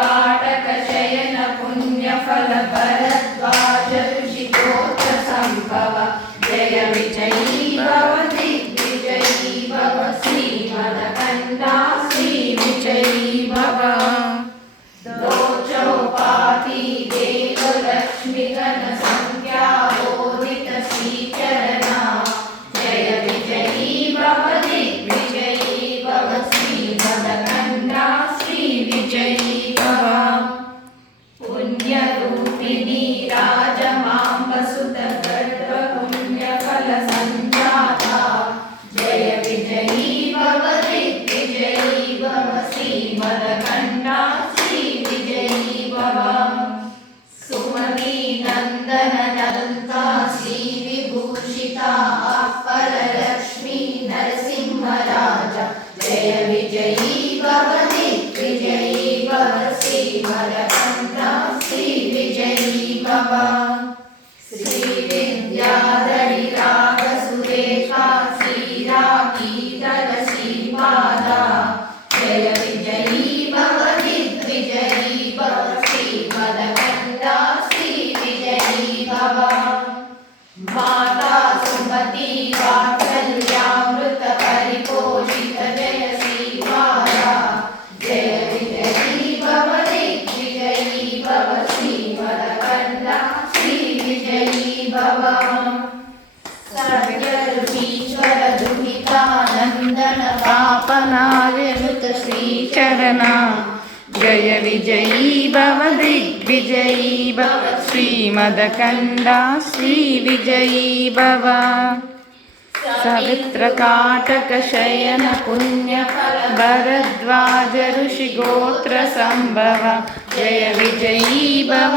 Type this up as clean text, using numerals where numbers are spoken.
काटकशयन पुण्यफल भरद्वाज ऋषिगोत्र संभव जय विजयी भव दिग्विजयी भव श्रीमदकन्दा श्री विजयी भव दो चौपाती देव लक्ष्मी गण संख्या बोधित श्रीचरणा जय विजयी भव दिग्विजयी भव श्रीमदकन्दा श्री विजयी भव पुण्यरूपिणी राजमाम्बसुत गर्भ पुण्यफल संजाता जय विजयी भव दिग्विजयी भव श्रीमदकन्दा श्री विजयी भव सुमती नंदन नंदा श्री विभूषिता अपर लक्ष्मी नरसिंहराज जय विजयी भव दिग्विजयी भव श्रीमदकन्दा श्री विजयी भव श्री विद्याधरी राग सुरेखा श्रीरागीधर श्रीपादा जय विजयी भव दिग्विजयी भव श्रीमदकन्दा श्री विजयी भव माता सुमती वात्सल्यामृत परिपोषित जय श्रीपादा जय विजयी भव दिग्विजयी भव श्रीमदकन्दा श्री विजयी भव सर्वरूपीश्वर दुहितानन्दन पापनाशनुत श्रीचरणा जय विजयी भव दिग्विजयी भव श्रीमदकन्दा श्री विजयी भव सवित्रकाटकशयन पुण्यफल भरद्वाज ऋषिगोत्र संभव जय विजयी भव